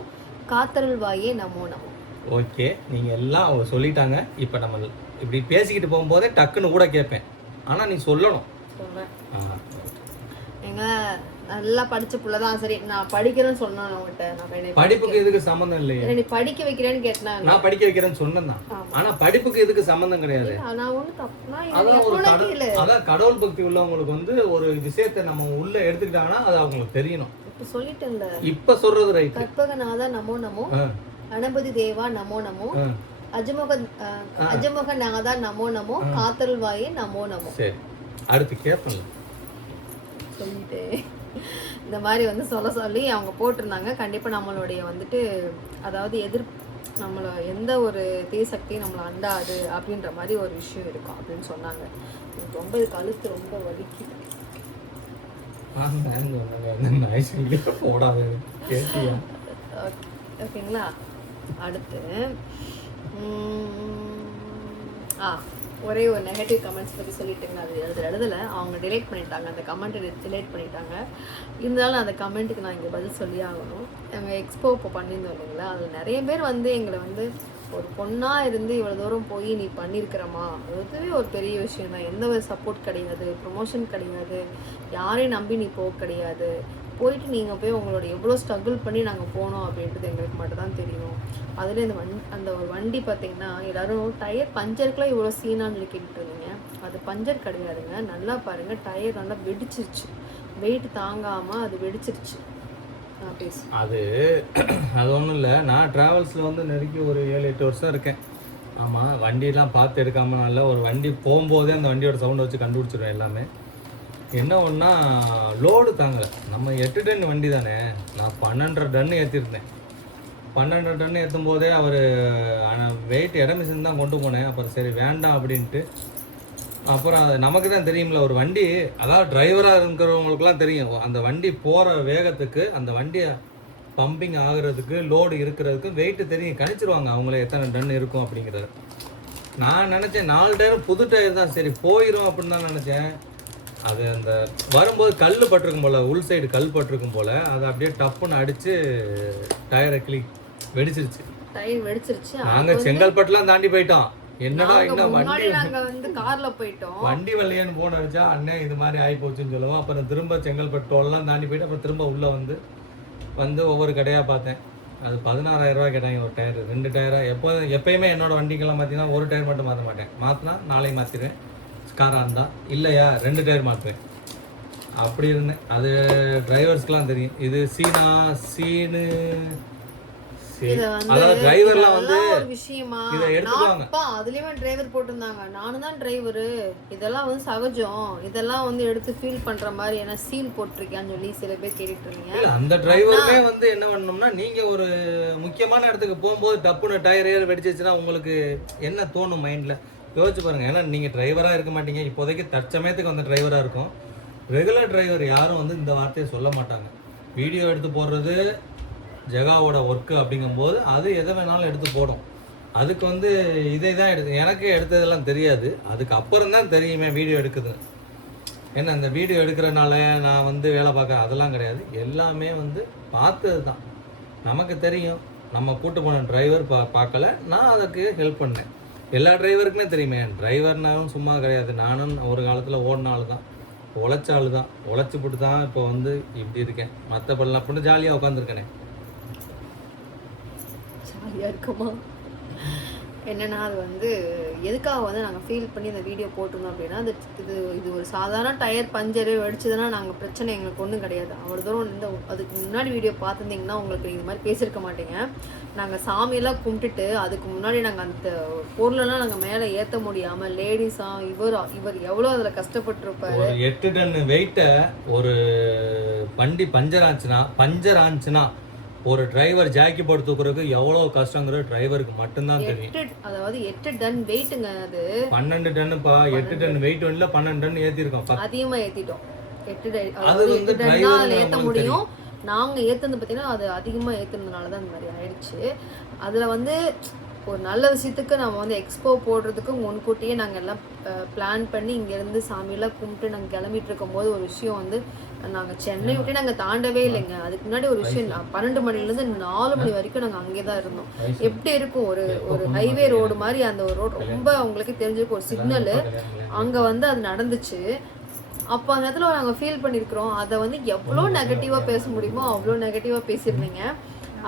காத்தருள்வாயே நமோ நமோ. ஓகே, நீங்க எல்லாம் அவங்க சொல்லிட்டாங்க. இப்ப நம்ம இப்படி பேசிக்கிட்டு போகும்போதே டக்குன்னு கூட கேட்பேன், ஆனா நீ சொல்லணும். சொல்றேன். எங்க நல்லா படிச்ச புள்ளதான். சரி நான் படிக்கிறேன்னு சொன்னேன் உங்ககிட்ட. நான் படிப்புக்கு இதுக்கு சம்பந்தம் இல்லையே. நீ படிக்க வைக்கிறேன்னு கேட்டா நான் படிக்க வைக்கிறேன்னு சொன்னேன், ஆனா படிப்புக்கு இதுக்கு சம்பந்தம் கிடையாது. நான் ஒண்ணு தப்புனா அதான் கடவுள் பக்தி உள்ளவங்களுக்கு வந்து ஒரு விஷயத்தை நம்ம உள்ள எடுத்துக்கிட்டாங்கன்னா அது அவங்களுக்கு தெரியணும். இப்ப சொல்லிட்டேன்ல, இப்ப சொல்றது ரைட். கற்பகநாதா நமோ நமோ, கணபதி தேவா நமோ நமோ, அஜமுகநாதா நமோ நமோ, காத்தருள்வாயே நமோ நமோ. சரி, அடுத்து கேட்பல சொல்லிட்டு இந்த மாதிரி வந்து சொல்லி அவங்க போட்டிருந்தாங்க. கண்டிப்பா நம்மளுடைய வந்துட்டு அதாவது நம்மள எந்த ஒரு தீசக்தியும் நம்மளை அண்டாது அப்படின்ற மாதிரி ஒரு விஷயம் இருக்கும் அப்படின்னு சொன்னாங்க. எனக்கு ரொம்ப இது கழுத்து ரொம்ப வலிக்குது. ஓகேங்களா? அடுத்து ஒரே ஒரு நெகட்டிவ் கமெண்ட்ஸ் பற்றி சொல்லிட்டுங்க. அது எழுதலை, அவங்க டிலேட் பண்ணிட்டாங்க, அந்த கமெண்ட்டை டிலேட் பண்ணிட்டாங்க. இருந்தாலும் அந்த கமெண்ட்டுக்கு நான் இங்கே பதில் சொல்லி ஆகணும். எங்கள் எக்ஸ்போ இப்போ பண்ணியிருந்தோம் இல்லைங்களா, அதில் நிறைய பேர் வந்து எங்களை வந்து ஒரு பொண்ணாக இருந்து இவ்வளோ தூரம் போய் நீ பண்ணியிருக்கிறமா, அதுவே ஒரு பெரிய விஷயம் தான். எந்த ஒரு சப்போர்ட் கிடையாது, ப்ரொமோஷன் கிடையாது, யாரையும் நம்பி நீ போக கிடையாது. போயிட்டு நீங்கள் போய் உங்களோட எவ்வளோ ஸ்ட்ரகிள் பண்ணி நாங்கள் போனோம் அப்படின்றது எங்களுக்கு மட்டும் தான் தெரியும். அதில் அந்த ஒரு வண்டி பார்த்தீங்கன்னா எல்லோரும் டயர் பஞ்சருக்குலாம் இவ்வளோ சீனான்னு சொல்லி கேட்டுட்டு இருந்தீங்க. அது பஞ்சர் கிடையாதுங்க. நல்லா பாருங்கள், டயர் நல்லா வெடிச்சிருச்சு, வெயிட் தாங்காமல் அது வெடிச்சிருச்சு. அது ஒன்றும் இல்லை. நான் ட்ராவல்ஸில் வந்து நெருக்கி ஒரு 7-8 வருஷம் இருக்கேன். ஆமாம், வண்டிலாம் பார்த்து எடுக்காமனால ஒரு வண்டி போகும்போதே அந்த வண்டியோட சவுண்டை வச்சு கண்டுபிடிச்சிடுவேன் எல்லாமே. என்ன ஒன்றா லோடு தாங்கலை. நம்ம 8 டன் வண்டி தானே, நான் 12.5 டன் ஏற்றிருந்தேன். 12.5 டன் ஏற்றும் போதே அவர் வெயிட் இடமிஷன் தான் கொண்டு போனேன். அப்புறம் சரி வேண்டாம் அப்படின்ட்டு, அப்புறம் அது நமக்கு தான் தெரியும்ல, ஒரு வண்டி அதாவது டிரைவராக இருக்கிறவங்களுக்குலாம் தெரியும், அந்த வண்டி போகிற வேகத்துக்கு அந்த வண்டியை பம்பிங் ஆகுறதுக்கு லோடு இருக்கிறதுக்கு வெயிட்டு தெரியும், கணிச்சிருவாங்க அவங்களே எத்தனை டன் இருக்கும் அப்படிங்கிறது. நான் நினச்சேன் 4 டயர் புது டயர் தான், சரி போயிடும் அப்படின்னு தான் நினச்சேன். அது அந்த வரும்போது கல் பட்டிருக்கும் போல், உள் சைடு கல் பட்டிருக்கும் போல், அதை அப்படியே டப்புன்னு அடித்து டயரை வெடிச்சிருச்சு. டயர் வெடிச்சிருச்சு. நாங்கள் செங்கல்பட்டுலாம் தாண்டி போயிட்டோம். என்னடா இன்னும் முன்னாடி நாங்க வந்து கார்ல போயிட்டோம். வண்டி வரலையான்னு போன் அடிச்சா அண்ணன் இது மாதிரி ஆகி போச்சுன்னு சொல்லுவோம். அப்புறம் திரும்ப செங்கல்பட்டு டோல்லாம் தாண்டி போயிட்டு அப்புறம் திரும்ப உள்ளே வந்து ஒவ்வொரு கடையாக பார்த்தேன். அது 16,000 ரூபா கேட்டாங்க ஒரு டயர், 2 டயரா. எப்பயுமே என்னோட வண்டிக்கெல்லாம் பார்த்தீங்கன்னா ஒரு டயர் மட்டும் மாற்ற மாட்டேன், மாற்றினா நாளைக்கு மாற்றிடுவேன் காராக இருந்தால், இல்லையா 2 டயர் மாற்றுவேன் அப்படி இருந்தேன். அது டிரைவர்ஸ்க்குலாம் தெரியும். இது சீனு அதாவது டிரைவர்லாம் வந்து ஒரு விஷயமா இதை எடுத்துக்குவாங்க. அதுலயுமே டிரைவர் போட்டிருந்தாங்க, நானும் தான் டிரைவரு, இதெல்லாம் வந்து சகஜம், இதெல்லாம் வந்து எடுத்து ஃபீல் பண்ற மாதிரி ஏன்னா சீல் போட்டிருக்கேன்னு சொல்லி சில பேர் கேட்டுட்டு இருக்கீங்க. இல்ல அந்த டிரைவருமே வந்து என்ன பண்ணணும்னா, நீங்க ஒரு முக்கியமான இடத்துக்கு போகும்போது டப்புன்னு டயர் ஏர் வெடிச்சிச்சுன்னா உங்களுக்கு என்ன தோணும் மைண்ட்ல யோசிச்சு பாருங்க. ஏன்னா நீங்க டிரைவரா இருக்க மாட்டீங்க, இப்போதைக்கு தற்சமயத்துக்கு வந்த டிரைவரா இருக்கும். ரெகுலர் டிரைவர் யாரும் வந்து இந்த வார்த்தையை சொல்ல மாட்டாங்க. வீடியோ எடுத்து போடுறது ஜெகாவோட ஒர்க்கு அப்படிங்கும்போது அது எதை வேணாலும் எடுத்து போடும். அதுக்கு வந்து இதை தான் எனக்கு எடுத்ததெல்லாம் தெரியாது, அதுக்கு அப்புறம் தான் தெரியுமே வீடியோ எடுக்குது. ஏன்னா அந்த வீடியோ எடுக்கிறனால நான் வந்து வேலை பார்க்க அதெல்லாம் கிடையாது, எல்லாமே வந்து பார்த்தது தான். நமக்கு தெரியும், நம்ம கூட்டு போன டிரைவர் பார்க்கல, நான் அதுக்கு ஹெல்ப் பண்ணேன். எல்லா டிரைவருக்குமே தெரியுமே, டிரைவர்னாலும் சும்மா கிடையாது. நானும் ஒரு காலத்தில் ஓடினாலும் தான், உழைச்சாலும் தான், உழைச்சி போட்டு தான் இப்போ வந்து இப்படி இருக்கேன். மற்றபடிலாம் அப்படின்னு ஜாலியாக உட்காந்துருக்கேனே. இருக்குமா என்னன்னா, அது வந்து எதுக்காக வந்து நாங்கள் ஃபீல் பண்ணி இந்த வீடியோ போட்டிருந்தோம் அப்படின்னா, இது ஒரு சாதாரண டயர் பஞ்சரு வெடிச்சதுன்னா நாங்கள் பிரச்சனை எங்களுக்கு ஒன்றும் கிடையாது. அவ்வளோ தூரம் இந்த அதுக்கு முன்னாடி வீடியோ பார்த்துருந்தீங்கன்னா உங்களுக்கு இது மாதிரி பேசியிருக்க மாட்டீங்க. நாங்கள் சாமியெல்லாம் கும்பிட்டுட்டு அதுக்கு முன்னாடி நாங்கள் அந்த பொருளெல்லாம் நாங்கள் மேலே ஏற்ற முடியாமல் லேடிஸாக இவர் எவ்வளோ அதில் கஷ்டப்பட்டுருப்பாரு. 8 டன் வெயிட்டை ஒரு வண்டி பஞ்சர் ஆச்சுன்னா ஒரு டிரைவர் ஜாக்கி போட்டு தூக்குறதுக்கு எவ்வளவு கஷ்டங்கிற டிரைவருக்கு மட்டும்தான் தெரியும். அதாவது 8 டன் வெயிட்டுங்க, அது 12 டன்னுப்பா. 8 டன் வெயிட் இல்ல, 12 டன் ஏத்திருக்கோம். அதிகமா ஏத்திட்டோம். 8 டன் ஏத்த முடியும். நாங்க ஏத்துனது பார்த்தீங்கன்னா அது அதிகமா ஏத்துனதுனால தான் இந்த மாதிரி ஆயிடுச்சு. அதுல வந்து ஒரு நல்ல விஷயத்துக்கு நம்ம வந்து எக்ஸ்போ போடுறதுக்கு முன்கூட்டியே நாங்கள் எல்லாம் பிளான் பண்ணி இங்கேருந்து சாமியெல்லாம் கும்பிட்டு நாங்கள் கிளம்பிட்டு இருக்கும்போது ஒரு விஷயம் வந்து, நாங்கள் சென்னை விட்டு நாங்கள் தாண்டவே இல்லைங்க. அதுக்கு முன்னாடி ஒரு விஷயம், 12 மணிலேருந்து 4 மணி வரைக்கும் நாங்கள் அங்கே தான் இருந்தோம். எப்படி இருக்கும், ஒரு ஹைவே ரோடு மாதிரி அந்த ஒரு ரோடு ரொம்ப அவங்களுக்கு தெரிஞ்சிருக்கும், ஒரு சிக்னலு அங்கே வந்து அது நடந்துச்சு. அப்போ அந்த இடத்துல நாங்கள் ஃபீல் பண்ணியிருக்கிறோம். அதை வந்து எவ்வளோ நெகட்டிவாக பேச முடியுமோ அவ்வளோ நெகட்டிவாக பேசியிருந்தீங்க.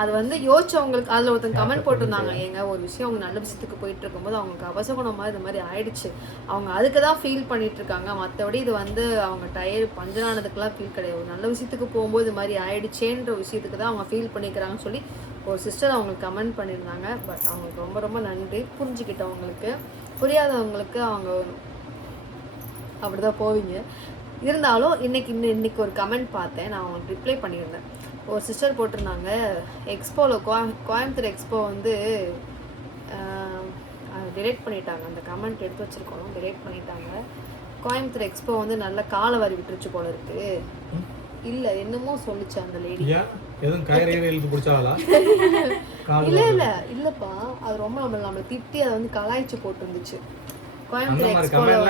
அது வந்து யோசிச்சவங்களுக்கு அதில் ஒருத்தங்க கமெண்ட் போட்டிருந்தாங்க, ஏங்க ஒரு விஷயம் அவங்க நல்ல விஷயத்துக்கு போயிட்டு இருக்கும்போது அவங்களுக்கு அவசகுணமாக இது மாதிரி ஆயிடுச்சு, அவங்க அதுக்கு தான் ஃபீல் பண்ணிட்டு இருக்காங்க, மற்றபடி இது வந்து அவங்க டயர் பஞ்சர் ஆனதுக்கெல்லாம் ஃபீல் கிடையாது, ஒரு நல்ல விஷயத்துக்கு போகும்போது இது மாதிரி ஆயிடுச்சேன்ற விஷயத்துக்கு தான் அவங்க ஃபீல் பண்ணிக்கிறாங்கன்னு சொல்லி ஒரு சிஸ்டர் அவங்களுக்கு கமெண்ட் பண்ணியிருந்தாங்க. பட் அவங்களுக்கு ரொம்ப ரொம்ப நன்றி. புரிஞ்சுக்கிட்டவங்களுக்கு, புரியாதவங்களுக்கு அவங்க அப்படிதான் போவீங்க. இருந்தாலும் இன்னைக்கு ஒரு கமெண்ட் பார்த்தேன், நான் அவங்களுக்கு ரிப்ளை பண்ணியிருந்தேன். ஒரு சிஸ்டர் போட்டிருந்தாங்க, எக்ஸ்போவில் கோயம்புத்தூர் எக்ஸ்போ வந்து டிலேட் பண்ணிட்டாங்க, அந்த கமெண்ட் எடுத்து வச்சுருக்கோம், டிலேட் பண்ணிட்டாங்க. கோயம்புத்தூர் எக்ஸ்போ வந்து நல்ல காலை வாரி விட்டுருச்சு போல இருக்கு. இல்லை என்னமோ சொல்லிச்சு அந்த லேடி. இல்லப்பா, அது ரொம்ப நம்மளை திட்டி அதை வந்து கலாய்ச்சி போட்டுருந்துச்சு. கோயம்புத்தூர் எக்ஸ்போவில்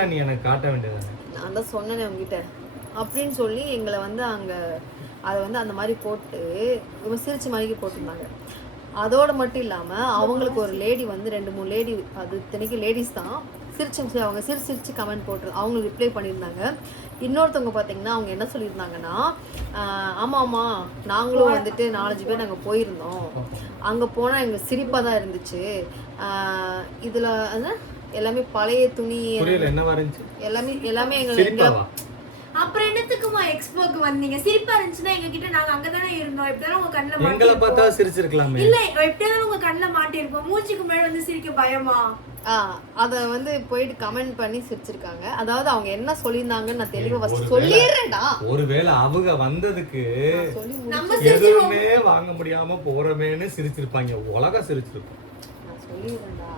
நான் தான் சொன்னேன் அவங்ககிட்ட அப்படின்னு சொல்லி எங்களை வந்து அங்கே அதை வந்து அந்த மாதிரி போட்டு ரொம்ப சிரிச்சு மாதிரி போட்டிருந்தாங்க. அதோடு மட்டும் இல்லாமல் அவங்களுக்கு ஒரு லேடி வந்து 2-3 லேடி, அது இத்தனைக்கு லேடிஸ் தான், சிரிச்சு அவங்க சிரிச்சு கமெண்ட் போட்டு அவங்களுக்கு ரிப்ளை பண்ணியிருந்தாங்க. இன்னொருத்தவங்க பார்த்தீங்கன்னா அவங்க என்ன சொல்லியிருந்தாங்கன்னா, ஆமாம்மா நாங்களும் வந்துட்டு 4-5 பேர் நாங்கள் போயிருந்தோம், அங்கே போனால் எங்களுக்கு சிரிப்பாக தான் இருந்துச்சு, இதில் எல்லாமே பழைய துணி எல்லாமே எங்களுக்கு அப்புறம் என்னத்துக்குமா எக்ஸ்போக்கு வந்தீங்க? சிரிப்பா இருந்துச்சுன்னா எங்க கிட்ட நாங்க அங்கதானே இருந்தோம். எப்படியாலும் உங்க கண்ணுல எங்களை பார்த்தா மாட்டிருப்போம். சிரிச்சிருக்கலாமே. இல்ல எப்படியாவது உங்க கண்ணுல மாட்டிருப்போம். மூஞ்சிக்கு முன்னாடி வந்து சிரிக்க பயமா? அத வந்து போயிட்டு கமெண்ட் பண்ணி சிரிச்சிருக்காங்க. அதாவது அவங்க என்ன சொல்லியிருந்தாங்கன்னு நான் தெளிவா ஃபர்ஸ்ட் ஒருவேளை- சொல்லிடுறேன்டா. ஒருவேளை அவங்க வந்ததுக்கு நான் சொல்லி நம்ம முடிச்சு- சிரிச்சிருவோம். எதுவுமே வாங்க முடியாம போறமேன்னு சிரிச்சிருப்பாங்க. உலக சிரிச்சிருக்கும். நான் சொல்லிடுறேன்டா.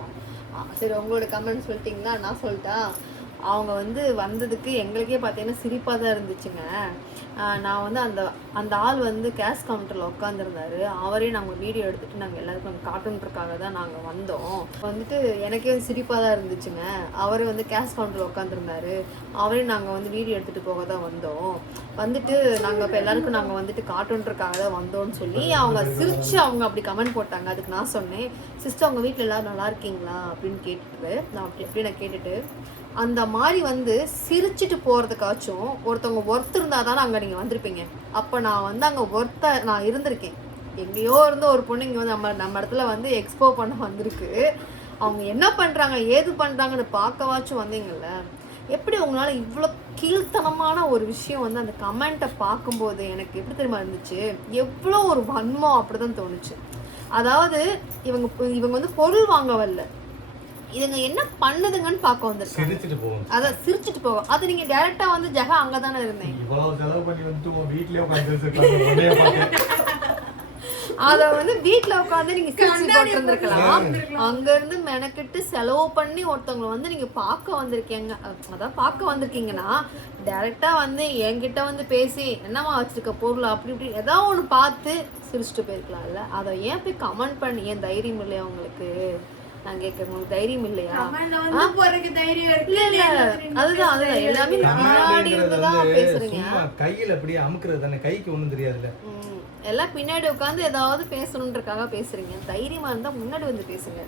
சரி உங்களோட கமெண்ட் சொல்லிட்டீங்களா? நான் சொல்லிட்டா. அவங்க வந்து வந்ததுக்கு எங்களுக்கே பார்த்தீங்கன்னா சிரிப்பாக தான் இருந்துச்சுங்க. நான் வந்து அந்த ஆள் வந்து கேஷ் கவுண்டரில் உட்காந்துருந்தாரு. அவரே நாங்கள் வீடியோ எடுத்துகிட்டு நாங்கள் எல்லாருக்கும் கார்ட்டூன்றக்காக தான் நாங்கள் வந்தோம். வந்துட்டு எனக்கே சிரிப்பாக தான் இருந்துச்சுங்க. அவரே வந்து கேஷ் கவுண்டரில் உட்காந்துருந்தாரு. அவரே நாங்கள் வந்து வீடியோ எடுத்துகிட்டு போக தான் வந்தோம். வந்துட்டு நாங்கள் இப்போ எல்லாருக்கும் நாங்கள் வந்துட்டு கார்ட்டூன்றக்காக தான் வந்தோம்னு சொல்லி அவங்க சிரிச்சு அவங்க அப்படி கமெண்ட் போட்டாங்க. அதுக்கு நான் சொன்னேன், சிஸ்டர் அவங்க வீட்டில் எல்லோரும் நல்லா இருக்கீங்களா அப்படின்னு கேட்டுட்டு நான் கேட்டுட்டு அந்த மாதிரி வந்து சிரிச்சுட்டு போகிறதுக்காச்சும் ஒருத்தவங்க ஒர்த் இருந்தால் தானே அங்கே நீங்கள் வந்திருப்பீங்க. அப்போ நான் வந்து அங்கே நான் இருந்திருக்கேன். எங்கேயோ இருந்து ஒரு பொண்ணு இங்கே வந்து நம்ம இடத்துல வந்து எக்ஸ்போ பண்ண வந்திருக்கு. அவங்க என்ன பண்ணுறாங்க ஏது பண்ணுறாங்கன்னு பார்க்கவாச்சும் வந்தீங்கல்ல. எப்படி உங்களால் இவ்வளோ கீழ்த்தனமான ஒரு விஷயம் வந்து அந்த கமெண்ட்டை பார்க்கும்போது எனக்கு எப்படி தெரியுமா இருந்துச்சு, எவ்வளோ ஒரு வன்மம் அப்படி தான் தோணுச்சு. அதாவது இவங்க வந்து பொருள் வாங்க வரல, இதுங்க என்ன பண்ணுதுங்கன்னு பார்க்க வந்திருக்காங்க. சிரிச்சிட்டு போகும். அதான் சிரிச்சுட்டு போகும். அது நீங்க டைரக்டா வந்து ஜெகா அங்கதானே இருந்தேன். இவ்வளவு செலவு பண்ணி வந்துட்டு உன் வீட்லயே உட்காந்து அத வந்து வீட்டுல உட்காந்து நீங்க சிரிச்சு போட்டு இருந்திருக்கலாம். அங்க இருந்து மெனக்கிட்டு செலவு பண்ணி ஒருத்தவங்களை வந்து நீங்க பார்க்க வந்திருக்கீங்க. அதான் பார்க்க வந்திருக்கீங்கன்னா டைரக்டா வந்து என்கிட்ட வந்து பேசி என்னமா வச்சிருக்க பொருள் அப்படி இப்படி ஏதாவது ஒண்ணு பார்த்து சிரிச்சுட்டு போயிருக்கலாம்ல. அதை ஏன் போய் கமெண்ட் பண்ணி ஏன் தைரியம் இல்லையா உங்களுக்கு? நான் கேட்கறேன், உங்களுக்கு தைரியம் இல்லையா? அதுதான் எல்லாமே பின்னாடி இருந்துதான் பேசுறீங்க. கையில அப்படியே அமுக்குறது தானே, கைக்கு ஒண்ணும் தெரியாதுல்ல. எல்லாம் பின்னாடி உட்காந்து ஏதாவது பேசணுன்றக்காக பேசுறீங்க. தைரியமா இருந்தா முன்னாடி வந்து பேசுங்க.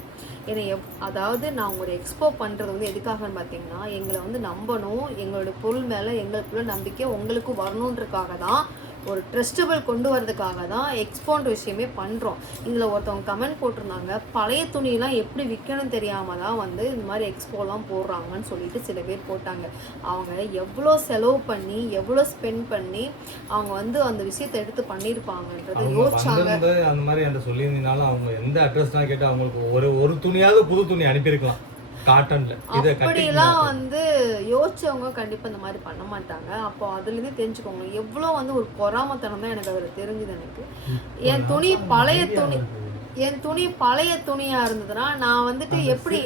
ஏன்னா அதாவது நான் ஒரு எக்ஸ்போ பண்றது வந்து எதுக்காகன்னு பாத்தீங்கன்னா எங்களை வந்து நம்பணும், எங்களோட பொருள் மேல எங்களுக்குள்ள நம்பிக்கை உங்களுக்கு வரணுன்றக்காக தான், ஒரு ட்ரஸ்டபிள் கொண்டு வரதுக்காக தான் எக்ஸ்போன்ற விஷயமே பண்ணுறோம். இதில் ஒருத்தவங்க கமெண்ட் போட்டிருந்தாங்க, பழைய துணியெல்லாம் எப்படி விற்கணும்னு தெரியாமல் தான் வந்து இந்த மாதிரி எக்ஸ்போலாம் போடுறாங்கன்னு சொல்லிட்டு சில பேர் போட்டாங்க. அவங்க எவ்வளோ செலவு பண்ணி எவ்வளோ ஸ்பெண்ட் பண்ணி அவங்க வந்து அந்த விஷயத்தை எடுத்து பண்ணியிருப்பாங்கன்றது யோசிச்சாங்க. அந்த மாதிரி அந்த சொல்லியிருந்தீங்கனாலும் அவங்க எந்த அட்ரஸ்லாம் கேட்டு அவங்களுக்கு ஒரு துணியாவது புது துணி அனுப்பியிருக்கலாம் காட்டன்ல. அப்படிலாம் வந்து யோசிச்சவங்க கண்டிப்பா இந்த மாதிரி பண்ண மாட்டாங்க. அப்போ அதுல இருந்து தெரிஞ்சுக்கோங்க எவ்வளவு வந்து ஒரு பொறாமத்தனம் தான் எனக்கு அதுல தெரிஞ்சுது. எனக்கு என் துணி பழைய துணியா இருந்ததுன்னா நான் வந்துட்டு எப்படி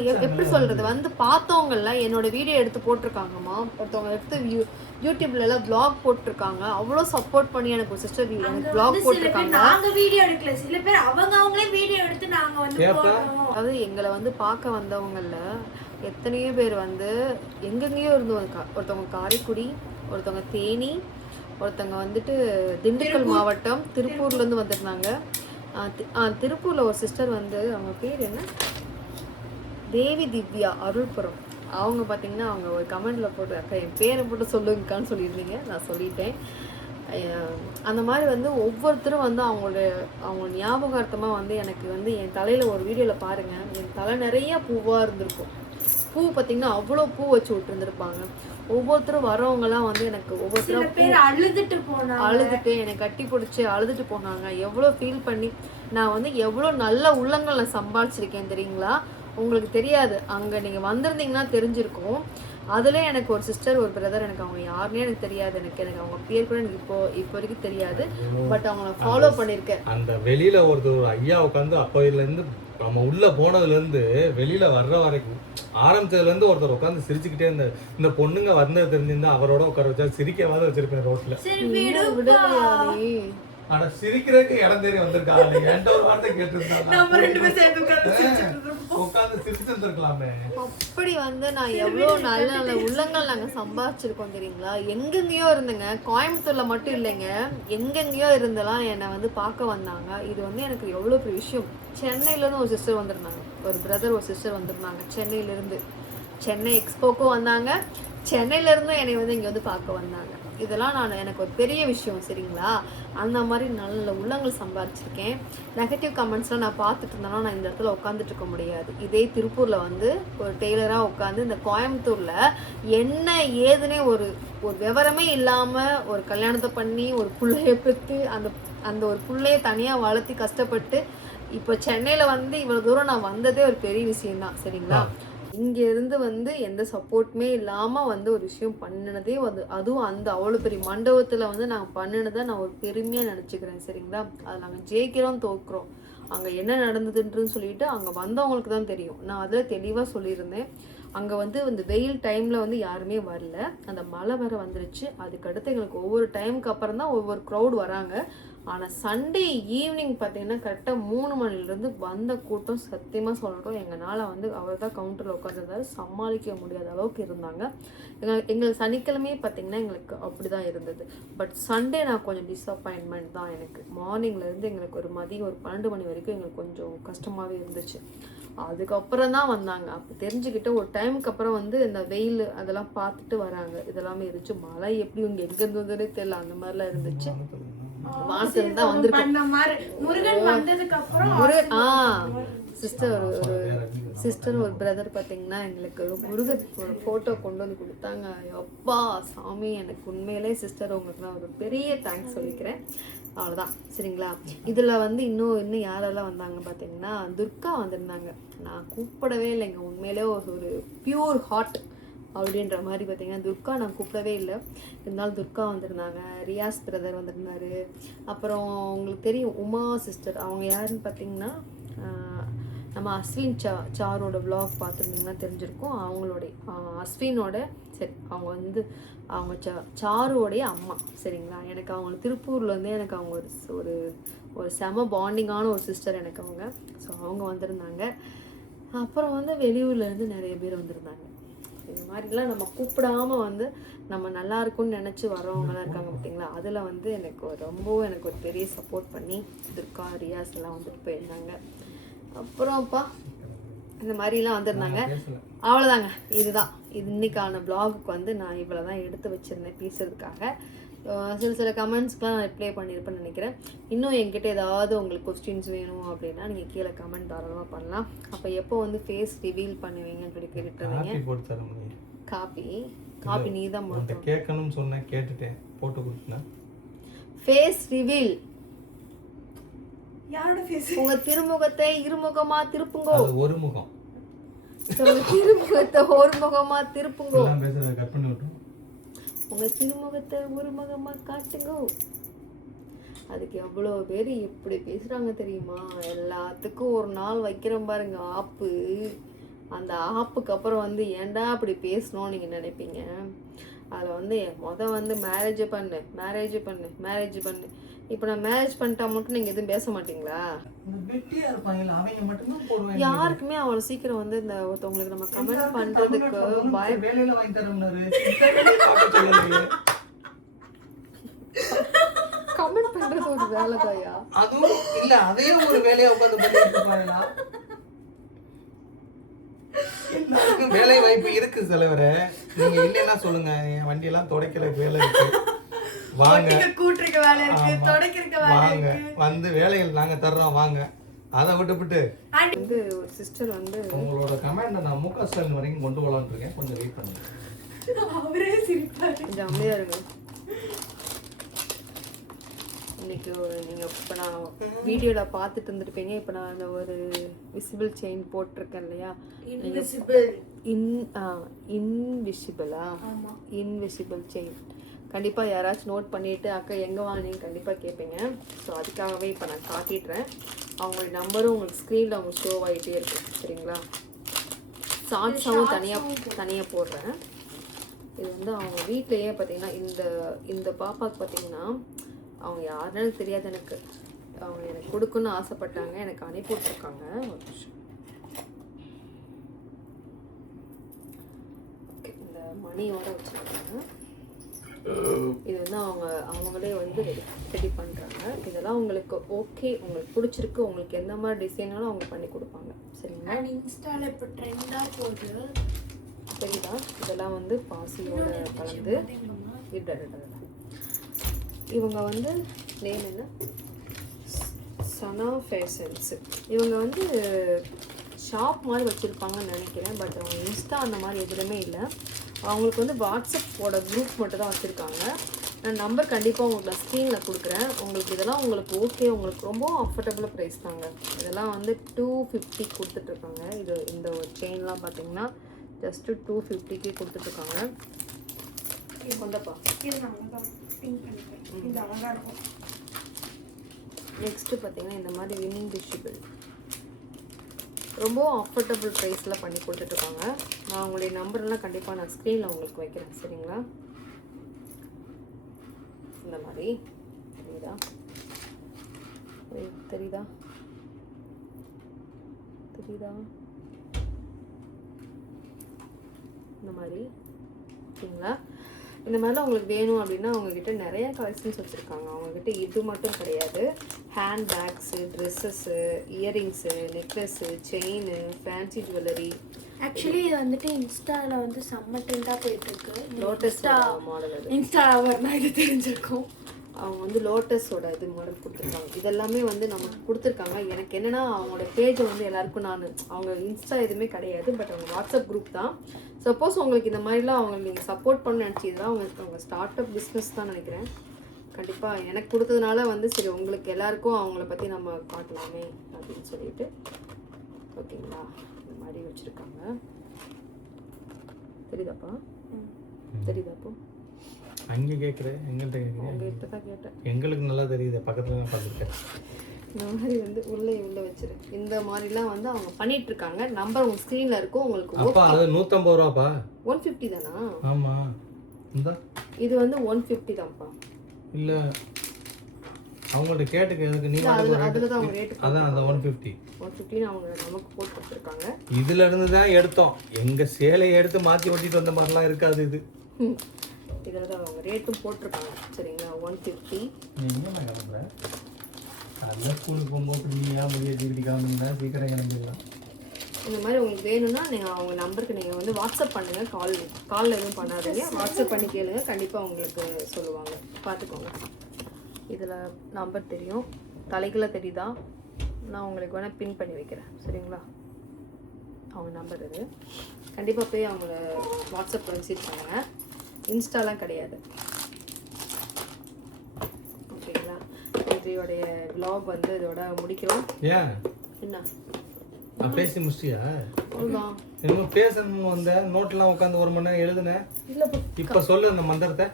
சொல்றது, வந்து பார்த்தவங்கல்ல என்னோட வீடியோ எடுத்து போட்டிருக்காங்கம்மா, ஒருத்தவங்க எடுத்து யூடியூப்ல எல்லாம் வ்ளாக் போட்டிருக்காங்க. அவ்வளோ சப்போர்ட் பண்ணி எனக்கு ஒரு சிஸ்டர் எனக்கு வ்ளாக் போட்டிருக்காங்க. நாங்க வீடியோ எடுக்கல, சில பேர் அவங்களே வீடியோ எடுத்து நாங்க வந்து போடுறோம். அதாவது எங்களை வந்து பார்க்க வந்தவங்கல்ல எத்தனையோ பேர் வந்து எங்கெங்கேயோ இருந்து ஒருத்தவங்க காரைக்குடி, ஒருத்தவங்க தேனி, ஒருத்தவங்க வந்துட்டு திண்டுக்கல் மாவட்டம் திருப்பூர்ல இருந்து வந்திருந்தாங்க. திருப்பூர்ல ஒரு சிஸ்டர் வந்து அவங்க பேர் என்ன, தேவி திவ்யா அருள்புரம். அவங்க பார்த்தீங்கன்னா அவங்க ஒரு கமெண்ட்ல போட்டு அக்கா என் பேரை போட்டு சொல்லுங்கக்கான்னு சொல்லியிருந்தீங்க. நான் சொல்லிட்டேன். அந்த மாதிரி வந்து ஒவ்வொருத்தரும் வந்து அவங்க ஞாபகார்த்தமாக வந்து எனக்கு வந்து என் தலையில் ஒரு வீடியோவில் பாருங்கள், என் தலை நிறைய பூவாக இருந்திருக்கும். பூ பார்த்தீங்கன்னா அவ்வளோ பூ வச்சு விட்டுருந்துருப்பாங்க. ஒவ்வொருத்தரும் வரவங்கலாம் வந்து எனக்கு ஒவ்வொருத்தரும் அழுதுட்டு என்னை கட்டி பிடிச்சி அழுதுட்டு போனாங்க. எவ்வளோ ஃபீல் பண்ணி நான் வந்து எவ்வளோ நல்ல உள்ளங்கள் நான் சம்பாதிச்சிருக்கேன் தெரியுங்களா? உங்களுக்கு தெரியாது, அங்கே நீங்கள் வந்திருந்தீங்கன்னா தெரிஞ்சிருக்கும். அதுல எனக்கு ஒரு சிஸ்டர் ஒரு பிரதர், எனக்கு அவங்க யாருன்னே எனக்கு தெரியாது. எனக்கு அவங்க பேர் கூட எனக்கு இப்போ வரைக்கும் தெரியாது. பட் அவங்கள ஃபாலோ பண்ணியிருக்கேன். அந்த வெளியில ஒரு ஐயா உட்காந்து அப்போதுல இருந்து நம்ம உள்ள போனதுல இருந்து வெளியில வர்ற வரைக்கும் ஆரம்பிச்சதுல இருந்து ஒருத்தர் உட்காந்து சிரிச்சுக்கிட்டே இந்த பொண்ணுங்க வந்தது தெரிஞ்சிருந்தா அவரோட உட்கார வச்சா சிரிக்கவாத வச்சிருப்பேன் ரோட்ல. ஆனா சிரிக்கிறதுக்கு இடம் தேடி வந்திருக்காங்க. என்கிட்ட ஒரு வார்த்தை கேட்டிருந்தாங்க, உட்காந்து சிரிச்சிருந்துருக்கலாமே. அப்படி வந்து நான் எவ்வளோ நல்ல நல்ல உள்ளங்கள் நாங்கள் சம்பாதிச்சிருக்கோம் தெரியுங்களா? எங்கெங்கேயோ இருந்துங்க, கோயம்புத்தூர்ல மட்டும் இல்லைங்க, எங்கெங்கேயோ இருந்தெல்லாம் என்னை வந்து பார்க்க வந்தாங்க. இது வந்து எனக்கு எவ்வளோ பெரிய விஷயம். சென்னையிலேருந்து ஒரு சிஸ்டர் வந்திருந்தாங்க, ஒரு பிரதர் ஒரு சிஸ்டர் வந்திருந்தாங்க சென்னையிலேருந்து. சென்னை எக்ஸ்போக்கும் வந்தாங்க, சென்னையிலேருந்து என்னை வந்து இங்கே வந்து பார்க்க வந்தாங்க. இதெல்லாம் எனக்கு ஒரு பெரிய விஷயம் சரிங்களா. அந்த மாதிரி நல்ல உள்ளங்கள் சம்பாதிச்சிருக்கேன். நெகட்டிவ் கமெண்ட்ஸ்லாம் நான் பார்த்துட்டு இருந்தேன்னா நான் இந்த இடத்துல உட்காந்துட்டு இருக்க முடியாது. இதே திருப்பூரில் வந்து ஒரு டெய்லராக உட்காந்து இந்த கோயம்புத்தூரில் என்ன ஏதுன்னே ஒரு விவரமே இல்லாமல் ஒரு கல்யாணத்தை பண்ணி ஒரு பிள்ளைய பெற்று அந்த ஒரு பிள்ளைய தனியாக வளர்த்தி கஷ்டப்பட்டு இப்போ சென்னையில் வந்து இவ்வளோ தூரம் நான் வந்ததே ஒரு பெரிய விஷயம்தான் சரிங்களா. இங்கேருந்து வந்து எந்த சப்போர்ட்டுமே இல்லாமல் வந்து ஒரு விஷயம் பண்ணினதே வந்து அதுவும் அந்த அவ்வளோ பெரிய மண்டபத்தில் வந்து நாங்கள் பண்ணினதை நான் ஒரு பெருமையாக நினச்சிக்கிறேன் சரிங்களா. அது நாங்கள் ஜெயிக்கிறோம் தோக்குறோம் அங்கே என்ன நடந்ததுன்றது சொல்லிட்டு அங்கே வந்தவங்களுக்கு தான் தெரியும். நான் அதில் தெளிவாக சொல்லியிருந்தேன். அங்கே வந்து இந்த வெயில் டைமில் வந்து யாருமே வரல, அந்த மழை வர வந்துருச்சு. அதுக்கடுத்து எங்களுக்கு ஒவ்வொரு டைமுக்கு அப்புறம் தான் ஒவ்வொரு க்ரௌட் வராங்க. ஆனால் சண்டே ஈவினிங் பார்த்தீங்கன்னா கரெக்டாக 3 மணிலேருந்து வந்த கூட்டம் சத்தியமாக சொல்கிறோம் எங்களால் வந்து அவர் தான் கவுண்டரில் உட்காந்துருந்தாரு, சமாளிக்க முடியாத அளவுக்கு இருந்தாங்க. எங்களுக்கு சனிக்கிழமையே பார்த்தீங்கன்னா எங்களுக்கு அப்படி தான் இருந்தது. பட் சண்டே நான் கொஞ்சம் டிஸப்பாயின்மெண்ட் தான். எனக்கு மார்னிங்லேருந்து எங்களுக்கு ஒரு மதியம் ஒரு 12 மணி வரைக்கும் எங்களுக்கு கொஞ்சம் கஷ்டமாகவே இருந்துச்சு. அதுக்கப்புறம் தான் வந்தாங்க. அப்போ தெரிஞ்சுக்கிட்ட ஒரு டைமுக்கு அப்புறம் வந்து இந்த வெயில் அதெல்லாம் பார்த்துட்டு வராங்க. இதெல்லாமே இருந்துச்சு. மழை எப்படி இங்கே எங்கேருந்து வந்ததே தெரியல, அந்த மாதிரிலாம் இருந்துச்சு. வானத்துல தான் சிஸ்டர் ஒரு பிரதர் பார்த்தீங்கன்னா எங்களுக்கு முருகர் ஒரு ஃபோட்டோ கொண்டு வந்து கொடுத்தாங்க. அப்பா சாமி, எனக்கு உண்மையிலே சிஸ்டர் உங்களுக்கு நான் ஒரு பெரிய தேங்க்ஸ் சொல்லிக்கிறேன். அவ்வளோதான் சரிங்களா. இதில் வந்து இன்னும் யாரெல்லாம் வந்தாங்க பார்த்தீங்கன்னா துர்கா வந்திருந்தாங்க. நான் கூப்பிடவே இல்லைங்க, உண்மையிலே ஒரு பியூர் ஹார்ட் அப்படின்ற மாதிரி பார்த்தீங்கன்னா துர்கா நான் கூப்பிடவே இல்லை, இருந்தாலும் துர்கா வந்திருந்தாங்க. ரியாஸ் பிரதர் வந்திருந்தாரு. அப்புறம் உங்களுக்கு தெரியும் உமா சிஸ்டர், அவங்க யாருன்னு பார்த்தீங்கன்னா நம்ம அஸ்வின் சாரோட vlog பார்த்துருந்தீங்கன்னா தெரிஞ்சிருக்கும். அவங்களுடைய அஸ்வினோட சரி அவங்க சாருவோடைய அம்மா சரிங்களா. எனக்கு அவங்க திருப்பூர்லேருந்தே எனக்கு அவங்க ஒரு செம பாண்டிங்கான ஒரு சிஸ்டர் எனக்கு அவங்க. ஸோ அவங்க வந்திருந்தாங்க. அப்புறம் வந்து வெளியூர்லேருந்து நிறைய பேர் வந்திருந்தாங்க. இந்த மாதிரிலாம் நம்ம கூப்பிடாமல் வந்து நம்ம நல்லா இருக்கும்னு நினச்சி வரவங்களாம் இருக்காங்க பார்த்தீங்களா. அதில் வந்து எனக்கு ஒரு பெரிய சப்போர்ட் பண்ணி துர்கா ரியாஸ் எல்லாம் வந்துட்டு போயிருந்தாங்க. அப்புறம்ப்பா இந்த மாதிரிலாம் வந்திருந்தாங்க. அவ்வளோதாங்க, இதுதான் இன்னைக்கான ப்ளாகுக்கு வந்து நான் இவ்வளோ தான் எடுத்து வச்சுருந்தேன் பேசுறதுக்காக. சில கமெண்ட்ஸ்க்குலாம் நான் ரிப்ளை பண்ணியிருப்பேன்னு நினைக்கிறேன். இன்னும் என்கிட்ட ஏதாவது உங்களுக்கு கொஸ்டின்ஸ் வேணும் அப்படின்னா நீங்கள் கீழே கமெண்ட் தாராளமாக பண்ணலாம். அப்போ எப்போ வந்து ஃபேஸ் ரிவீல் பண்ணுவீங்கன்னு சொல்லி கேட்டுருந்தீங்க. காப்பி நீ தான் கேட்கணும்னு சொன்னேன், கேட்டுட்டேன், போட்டு கொடுத்தேன். ஃபேஸ் ரிவீல் யாரோட ஃபேஸ்? உங்க திருமுகத்தை இருமுகமா திருப்புங்கோ. ஒரு முகம். திருமுகத்தை ஒரு முகமா திருப்புங்கோ. பேசுறத கட் பண்ணி விட்டு உங்க திருமுகத்தை ஒரு முகமா காட்டுங்கோ. அதுக்கு எவ்வளோ பேர் எப்படி பேசுறாங்க தெரியுமா. எல்லாத்துக்கும் ஒரு நாள் வைக்கிறோம் பாருங்க ஆப்பு. அந்த ஆப்புக்கு அப்புறம் வந்து ஏன்டா அப்படி பேசணும்னு நீங்கள் நினைப்பீங்க. அதில் வந்து மேரேஜ் பண்ணு. இப்போ நான் மேரேஜ் பண்ணிட்டா மட்டும் நீங்கள் எதுவும் பேச மாட்டீங்களா? யாருக்குமே அவ்வளோ சீக்கிரம் வந்து இந்த ஒருத்தவங்களுக்கு நம்ம கமெண்ட் பண்ணுறதுக்கு கமெண்ட் பண்ணுறது ஒரு வேலை தாயா? அதுவும் இல்லை, அதையும் ஒரு வேலையாக உட்காந்து பண்ணிட்டு எல்லாருக்கும் வேலை வாய்ப்பு இருக்கு தலைவரே. நீங்க இல்லைன்னா சொல்லுங்க, என் வண்டியெல்லாம் துடைக்கிற வேலை இருக்கு, வாங்க. கூட்டுறதுக்கு வேலை இருக்கு, துடைக்கிறதுக்கு வேலை இருக்கு, வந்து வேலைகள் நாங்க தர்றோம், வாங்க. அதை விட்டுவிட்டு வந்து ஒரு சிஸ்டர் வந்து உங்களோட கமெண்ட் நான் முக ஸ்டாலின் வரைக்கும் கொண்டு போகலான்னு இருக்கேன். கொஞ்சம் வெயிட் பண்ணுங்க. அவரே சிரிப்பாரு. கொஞ்சம் அமைதியா இருங்க. இன்னைக்கு நீங்கள் இப்போ நான் வீடியோவில் பார்த்துட்டு இருந்திருப்பீங்க. இப்போ நான் அந்த ஒரு விசிபிள் செயின் போட்டிருக்கேன் இல்லையா, இன்விசிபிள் செயின். கண்டிப்பாக யாராச்சும் நோட் பண்ணிவிட்டு அக்கா எங்கே வாங்கினீங்க கண்டிப்பாக கேட்பீங்க. ஸோ அதுக்காகவே இப்போ நான் காட்டிடுறேன். அவங்களுடைய நம்பரும் உங்களுக்கு ஸ்க்ரீனில் அவங்க ஷோ ஆகிட்டே இருக்கு சரிங்களா. ஷார்ட்ஸாகவும் தனியாக போடுறேன். இது வந்து அவங்க வீட்டிலையே பார்த்தீங்கன்னா இந்த பாப்பாவுக்கு பார்த்தீங்கன்னா அவங்க யாருன்னு தெரியாது எனக்கு. அவங்க எனக்கு கொடுக்கணும்னு ஆசைப்பட்டாங்க, எனக்கு அனுப்பி விட்டுருக்காங்க. ஒரு நிமிஷம். ஓகே, இந்த மணியோட வச்சுருக்காங்க. இது வந்து அவங்களே வந்து ரெடி பண்ணுறாங்க. இதெல்லாம் உங்களுக்கு ஓகே, உங்களுக்கு பிடிச்சிருக்கு, உங்களுக்கு எந்த மாதிரி டிசைனாலும் அவங்க பண்ணி கொடுப்பாங்க சரிங்களா. இன்ஸ்டால இப்போ ட்ரெண்டாக போகுது சரிதா. இதெல்லாம் வந்து பாசியோட கலந்து இவங்க வந்து நேம் என்ன, சனா ஃபேஷன்ஸ். இவங்க வந்து ஷாப் மாதிரி வச்சுருப்பாங்கன்னு நினைக்கிறேன். பட் அவங்க இன்ஸ்டா அந்த மாதிரி எதுவுமே இல்லை. அவங்களுக்கு வந்து வாட்ஸ்அப்போட குரூப் மட்டும் தான் வச்சுருக்காங்க. நான் நம்பர் கண்டிப்பாக உங்களுக்கு நான் ஸ்க்ரீனில் கொடுக்குறேன். உங்களுக்கு இதெல்லாம் உங்களுக்கு ஓகே, உங்களுக்கு ரொம்ப அஃபோர்டபுள் ப்ரைஸ் தாங்க. இதெல்லாம் வந்து 250 கொடுத்துட்ருக்காங்க. இந்த செயின்லாம் பார்த்தீங்கன்னா ஜஸ்ட்டு 250க்கு கொடுத்துட்ருக்காங்க. கொண்டப்பா. இது நான் தான் பிங்க் பண்ணிக்கிறேன். இது அழகாக இருக்கும். நெக்ஸ்ட்டு பார்த்தீங்கன்னா இந்த மாதிரி வின்னிங் டிஷ்யூபிள் ரொம்ப அஃபோர்டபுள் ப்ரைஸில் பண்ணி கொடுத்துட்ருக்காங்க. நான் உங்களுடைய நம்பர்லாம் கண்டிப்பாக நான் ஸ்க்ரீனில் உங்களுக்கு வைக்கிறேன், சரிங்களா? இந்த மாதிரி தெரியுதா தெரியுதா தெரியுதா இந்த மாதிரி சரிங்களா? இந்த மாதிரிலாம் உங்களுக்கு வேணும் அப்படின்னா அவங்கக்கிட்ட நிறைய கலெக்ஷன்ஸ் வச்சுருக்காங்க. அவங்கக்கிட்ட இது மட்டும் கிடையாது, hand bags, dresses, earrings, necklace, chain, fancy jewellery. Actually இது வந்துட்டு இன்ஸ்டாவில் வந்து செம்ம ட்ரெண்டாக போயிட்டுருக்கு. லோட்டஸ் மாடல் அது. இன்ஸ்டாவில் இது தெரிஞ்சிருக்கும். அவங்க வந்து லோட்டஸோட இது மாடல் கொடுத்துருக்காங்க. இதெல்லாமே வந்து நமக்கு கொடுத்துருக்காங்க. எனக்கு என்னென்னா அவங்களோட பேஜை வந்து எல்லாருக்கும் நான் அவங்க இன்ஸ்டா எதுவுமே கிடையாது, பட் அவங்க வாட்ஸ்அப் குரூப் தான். சப்போஸ் உங்களுக்கு இந்த மாதிரிலாம் அவங்க நீங்கள் சப்போர்ட் பண்ண நினச்சிதான் அவங்க ஸ்டார்ட் அப் பிஸ்னஸ் தான் நினைக்கிறேன். கண்டிப்பாக எனக்கு கொடுத்ததுனால வந்து சரி உங்களுக்கு எல்லாருக்கும் அவங்கள பற்றி நம்ம காட்டலாமே அப்படின்னு சொல்லிட்டு ஓகேங்களா இந்த மாதிரி வச்சுருக்காங்க. தெரியுதாப்பா? தெரியுதாப்போ? அங்கே கேட்குறேன், எங்கள்கிட்ட கேட்குறேன். உங்ககிட்ட தான் கேட்டேன். எங்களுக்கு நல்லா தெரியுது, பக்கத்தில் நான் பார்த்துருக்கேன். இந்த மாதிரி வந்து உள்ளே வச்சிரு. இந்த மாதிரிலாம் வந்து அவங்க பண்ணிட்டு இருக்காங்க. நம்பர் உங்க ஸ்க்ரீன்ல இருக்கும். உங்களுக்கு அப்பா அது 150 ரூபாப்பா. 150 தானா? ஆமா, இந்த இது வந்து 150 தான்ப்பா. இல்ல அவங்கள்ட்ட கேட்டுக்க, எதுக்கு நீ அதுல தான் அவங்க ரேட். அதான் அந்த 150 அவங்க நமக்கு போட்டு கொடுத்துருக்காங்க. இதுல இருந்து தான் எடுத்தோம். எங்க சேலையை எடுத்து மாத்தி ஒட்டிட்டு வந்த மாதிரிலாம் இருக்காது இது. இதில் தான் அவங்க ரேட்டும் போட்டிருக்காங்க, சரிங்களா? 150. எங்கே நான் கிளம்புறேன்? அதில் ஸ்கூலுக்கு போகும்போது நீ ஏன் முடிய டிகிரி காமிங்கன்னா சீக்கிரம் கிளம்பிடலாம். இந்த மாதிரி உங்களுக்கு வேணும்னா நீங்கள் அவங்க நம்பருக்கு நீங்கள் வந்து வாட்ஸ்அப் பண்ணுங்கள். காலில் எதுவும் பண்ணாதீங்க, வாட்ஸ்அப் பண்ணி கேளுங்க. கண்டிப்பாக உங்களுக்கு சொல்லுவாங்க. பார்த்துக்கோங்க. இதில் நம்பர் தெரியும், தலைக்குள்ள தெரியுதா? நான் உங்களுக்கு வேணால் பின் பண்ணி வைக்கிறேன், சரிங்களா? அவங்க நம்பர் இது. கண்டிப்பாக போய் அவங்கள வாட்ஸ்அப்பில் வச்சுருக்காங்க. இன்ஸ்டாலாம் கிடையாது, ஓகேங்களா? இன்றையோடைய விலாக் வந்து இதோட முடிக்கிறோம். ஏன் என்ன பேசி முடிச்சியா? அவ்வளோதான். என்னமோ பேசணும் வந்த நோட்லாம் உட்காந்து 1 மணி நேரம் எழுதுனேன். இப்ப சொல்லு அந்த மந்திரத்தை.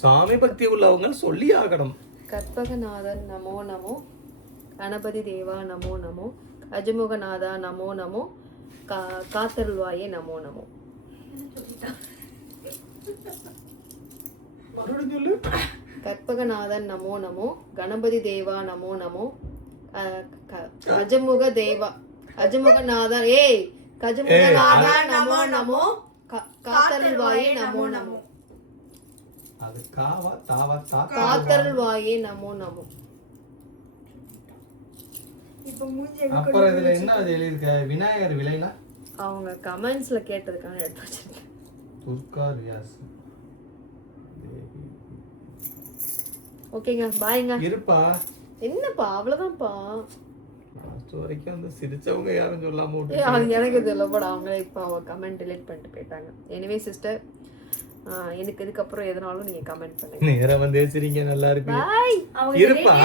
சாமி பக்தி உள்ளவங்க சொல்லி ஆகணும். கற்பகநாதன் நமோ நமோ, கணபதி தேவா நமோ நமோ, அஜமுகநாதா நமோ நமோ, காத்தருள்வாயே நமோ நமோ. கற்பகநாதன் நமோ நமோ, கணபதி தேவா நமோ நமோ, அஜமுகநாதா கஜமுகநாதா நமோ நமோ, காத்தருள்வாயே நமோ நமோ. அது காவா தாவா காத்தருள்வாயே நமோ நமோ. அப்புறம் இதுல என்ன அது எழுதிருக்க? விநாயகர் விலைனா அவங்க கமெண்ட்ஸ்ல கேட்டதுக்கான எடுத்து வச்சிருக்கேன். துர்கா ரியாஸ். ஓகேங்க, பாய்ங்க. இருப்பா. என்னப்பா அவ்வளவுதான்ப்பா. லாஸ்ட் வரைக்கும் அந்த சிரிச்சவங்க யாரும் சொல்லாம விட்டு. அது எனக்கு தெரியலப்பட. அவங்களே இப்போ அவங்க கமெண்ட் டிலீட் பண்ணிட்டு போயிட்டாங்க. எனிவே சிஸ்டர், எனக்கு இதுக்கப்புறம் எதனாலும் நீங்க கமெண்ட் பண்ணுங்க. நேரா வந்து சிரிங்க, நல்லா இருக்கு. பாய். இருப்பா.